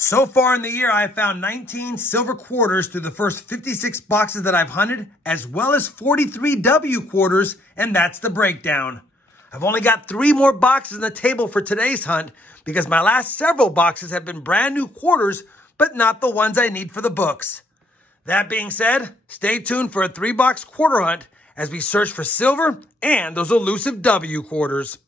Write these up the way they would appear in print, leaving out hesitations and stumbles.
So far in the year, I have found 19 silver quarters through the first 56 boxes that I've hunted, as well as 43 W quarters, and that's the breakdown. I've only got 3 more boxes on the table for today's hunt because my last several boxes have been brand new quarters, but not the ones I need for the books. That being said, stay tuned for a 3-box quarter hunt as we search for silver and those elusive W quarters.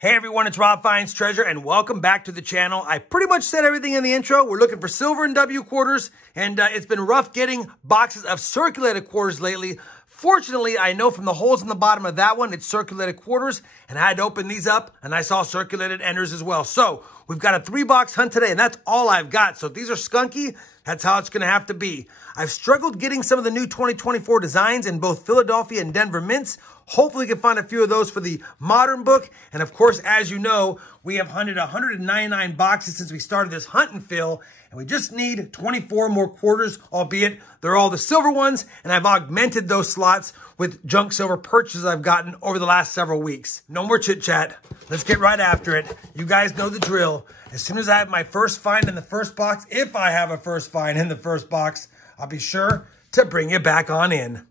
Hey everyone, it's RobFindsTreasure and welcome back to the channel. I pretty much said everything in the intro. We're looking for silver and W quarters, and it's been rough getting boxes of circulated quarters lately. Fortunately, I know from the holes in the bottom of that one, it's circulated quarters, and I had to open these up, and I saw circulated enders as well. So we've got a 3-box hunt today, and that's all I've got. So if these are skunky, that's how it's going to have to be. I've struggled getting some of the new 2024 designs in both Philadelphia and Denver mints. Hopefully we can find a few of those for the modern book. And of course, as you know, we have hunted 199 boxes since we started this hunt and fill, and we just need 24 more quarters, albeit they're all the silver ones, and I've augmented those slots with junk silver purchases I've gotten over the last several weeks. No more chit chat. Let's get right after it. You guys know the drill. As soon as I have my first find in the first box, if I have a first find in the first box, I'll be sure to bring you back on in.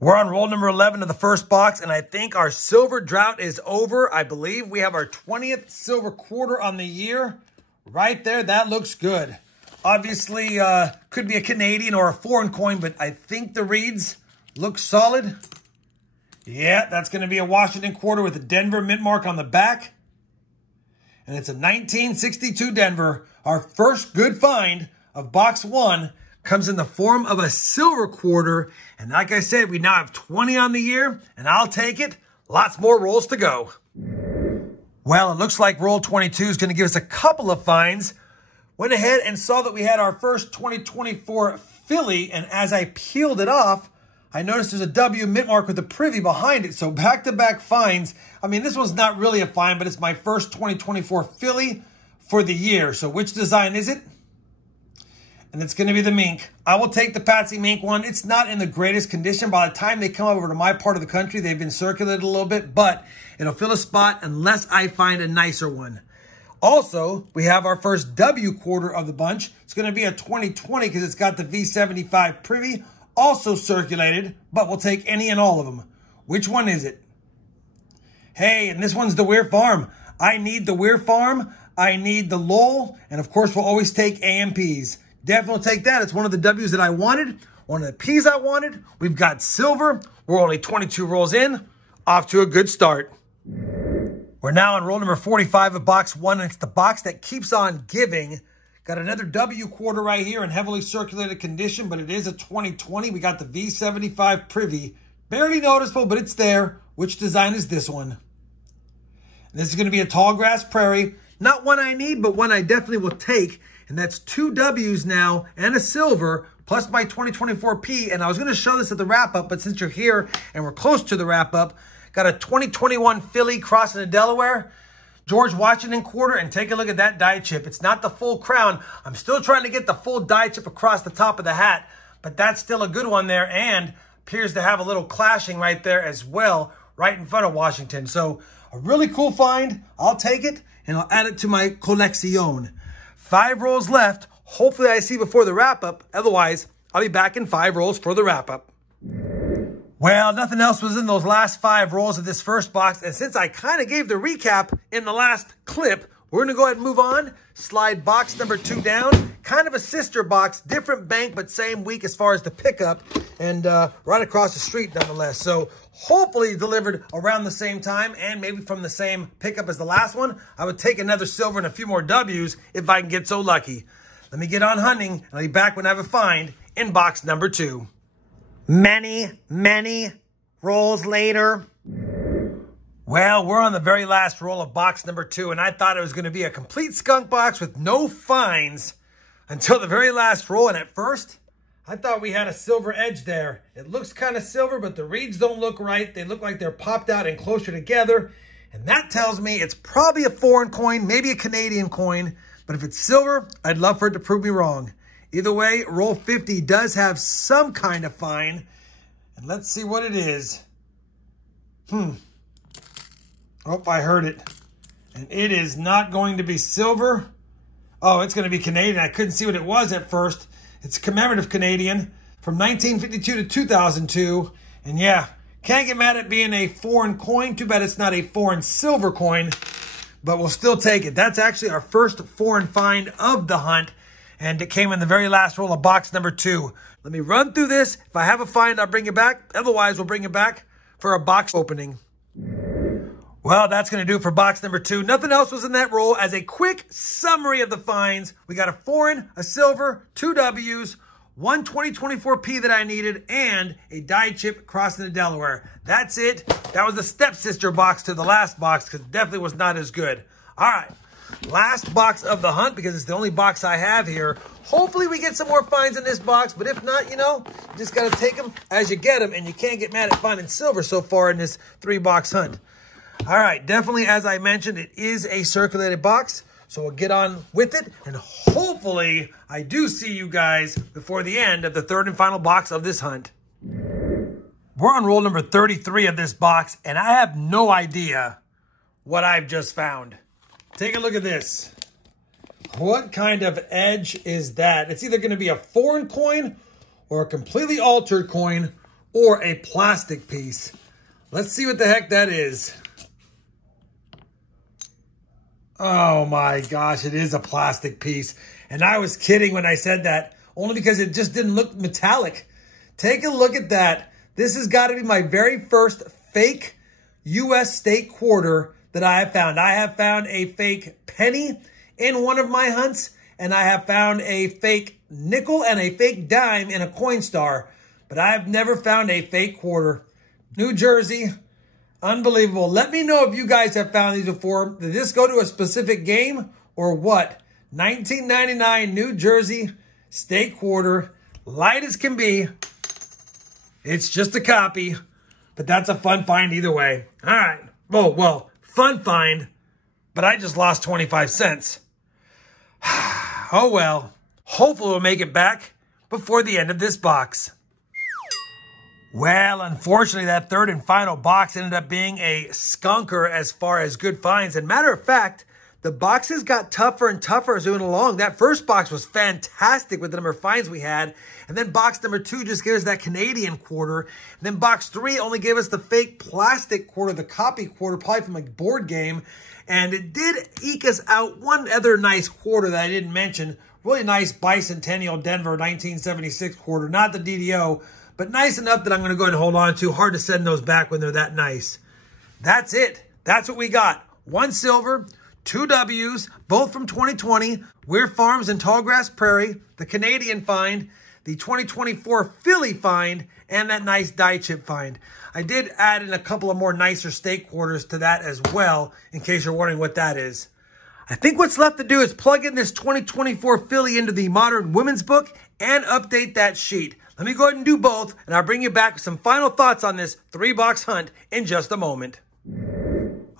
We're on roll number 11 of the first box, and I think our silver drought is over. I believe we have our 20th silver quarter on the year. Right there, that looks good. Obviously, could be a Canadian or a foreign coin, but I think the reeds look solid. Yeah, that's going to be a Washington quarter with a Denver mint mark on the back. And it's a 1962 Denver. Our first good find of box 1 comes in the form of a silver quarter. And like I said, we now have 20 on the year, and I'll take it. Lots more rolls to go. Well, it looks like roll 22 is going to give us a couple of finds. Went ahead and saw that we had our first 2024 Philly, and as I peeled it off, I noticed there's a W mint mark with a privy behind it. So back-to-back finds. I mean, this one's not really a find, but it's my first 2024 Philly for the year. So which design is it? And it's going to be the mink. I will take the Patsy mink one. It's not in the greatest condition. By the time they come over to my part of the country, they've been circulated a little bit, but it'll fill a spot unless I find a nicer one. Also, we have our first W quarter of the bunch. It's going to be a 2020 because it's got the V75 privy, also circulated, but we'll take any and all of them. Which one is it? Hey, and this one's the Weir Farm. I need the Weir Farm. I need the Lowell, and of course, we'll always take AMPs. Definitely take that. It's one of the W's that I wanted, one of the P's I wanted. We've got silver. We're only 22 rolls in. Off to a good start. We're now on roll number 45 of box 1, and it's the box that keeps on giving. Got another W quarter right here in heavily circulated condition, but it is a 2020. We got the V75 privy. Barely noticeable, but it's there. Which design is this one? And this is going to be a tall grass prairie. Not one I need, but one I definitely will take. And that's 2 W's now and a silver plus my 2024 P. And I was going to show this at the wrap-up, but since you're here and we're close to the wrap-up, got a 2021 Philly crossing the Delaware, George Washington quarter, and take a look at that die chip. It's not the full crown. I'm still trying to get the full die chip across the top of the hat, but that's still a good one there and appears to have a little clashing right there as well, right in front of Washington. So a really cool find. I'll take it, and I'll add it to my colección. 5 rolls left. Hopefully I see before the wrap-up. Otherwise, I'll be back in 5 rolls for the wrap-up. Well, nothing else was in those last 5 rolls of this first box. And since I kind of gave the recap in the last clip, we're going to go ahead and move on. Slide box number 2 down. Kind of a sister box. Different bank, but same week as far as the pickup. And right across the street, nonetheless. So hopefully delivered around the same time and maybe from the same pickup as the last one. I would take another silver and a few more W's if I can get so lucky. Let me get on hunting, and I'll be back when I have a find in box number 2. Many rolls later. Well, we're on the very last roll of box number 2, and I thought it was going to be a complete skunk box with no finds until the very last roll. And at first, I thought we had a silver edge there. It looks kind of silver, but the reeds don't look right. They look like they're popped out and closer together. And that tells me it's probably a foreign coin, maybe a Canadian coin. But if it's silver, I'd love for it to prove me wrong. Either way, roll 50 does have some kind of find. And let's see what it is. Oh, I heard it. And it is not going to be silver. Oh, it's going to be Canadian. I couldn't see what it was at first. It's commemorative Canadian from 1952 to 2002. And yeah, can't get mad at being a foreign coin. Too bad it's not a foreign silver coin, but we'll still take it. That's actually our first foreign find of the hunt, and it came in the very last roll of box number 2. Let me run through this. If I have a find, I'll bring it back. Otherwise, we'll bring it back for a box opening. Well, that's going to do it for box number 2. Nothing else was in that roll. As a quick summary of the finds, we got a foreign, a silver, 2 Ws, 1 2024P that I needed, and a die chip crossing the Delaware. That's it. That was the stepsister box to the last box because it definitely was not as good. All right, last box of the hunt because it's the only box I have here. Hopefully we get some more finds in this box, but if not, you know, you just got to take them as you get them, and you can't get mad at finding silver so far in this 3-box hunt. All right, definitely, as I mentioned, it is a circulated box, so we'll get on with it, and hopefully I do see you guys before the end of the 3rd and final box of this hunt. We're on roll number 33 of this box, and I have no idea what I've just found. Take a look at this. What kind of edge is that? It's either going to be a foreign coin or a completely altered coin or a plastic piece. Let's see what the heck that is. Oh my gosh, it is a plastic piece. And I was kidding when I said that, only because it just didn't look metallic. Take a look at that. This has got to be my very first fake U.S. state quarter that I have found. I have found a fake penny in one of my hunts, and I have found a fake nickel and a fake dime in a Coinstar, but I have never found a fake quarter. New Jersey. Unbelievable. Let me know if you guys have found these before. Did this go to a specific game or what? 1999 New Jersey state quarter. Light as can be. It's just a copy, but that's a fun find either way. All right. Oh, well, fun find, but I just lost 25 cents. Oh, well. Hopefully we'll make it back before the end of this box. Well, unfortunately, that 3rd and final box ended up being a skunker as far as good finds. And matter of fact, the boxes got tougher and tougher as we went along. That first box was fantastic with the number of finds we had. And then box number 2 just gave us that Canadian quarter. And then box 3 only gave us the fake plastic quarter, the copy quarter, probably from a board game. And it did eke us out one other nice quarter that I didn't mention. Really nice bicentennial Denver 1976 quarter, not the DDO, but nice enough that I'm going to go ahead and hold on to. Hard to send those back when they're that nice. That's it. That's what we got. 1 silver, 2 Ws, both from 2020. Weir Farms in Tallgrass Prairie, the Canadian find, the 2024 Philly find, and that nice die chip find. I did add in a couple of more nicer state quarters to that as well, in case you're wondering what that is. I think what's left to do is plug in this 2024 Philly into the Modern Women's Book and update that sheet. Let me go ahead and do both, and I'll bring you back with some final thoughts on this 3-box hunt in just a moment.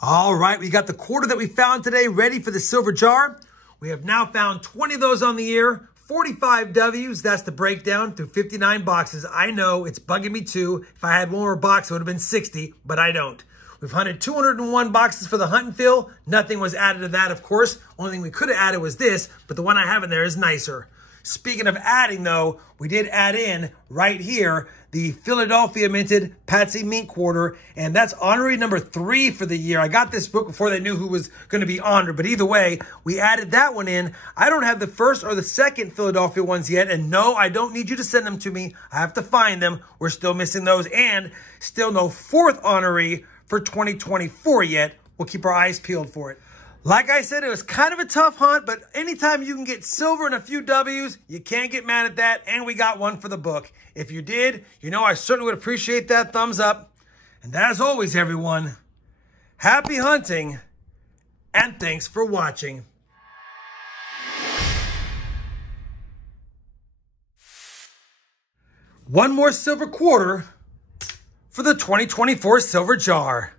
All right, we got the quarter that we found today ready for the silver jar. We have now found 20 of those on the year, 45 Ws. That's the breakdown through 59 boxes. I know, it's bugging me too. If I had one more box, it would have been 60, but I don't. We've hunted 201 boxes for the hunt and fill. Nothing was added to that, of course. Only thing we could have added was this, but the one I have in there is nicer. Speaking of adding, though, we did add in right here the Philadelphia Minted Patsy Mink Quarter, and that's honorary number 3 for the year. I got this book before they knew who was going to be honored, but either way, we added that one in. I don't have the first or the second Philadelphia ones yet, and no, I don't need you to send them to me. I have to find them. We're still missing those, and still no 4th honorary for 2024 yet. We'll keep our eyes peeled for it. Like I said, it was kind of a tough hunt, but anytime you can get silver and a few Ws, you can't get mad at that, and we got one for the book. If you did, you know I certainly would appreciate that thumbs up. And as always, everyone, happy hunting, and thanks for watching. One more silver quarter for the 2024 silver jar.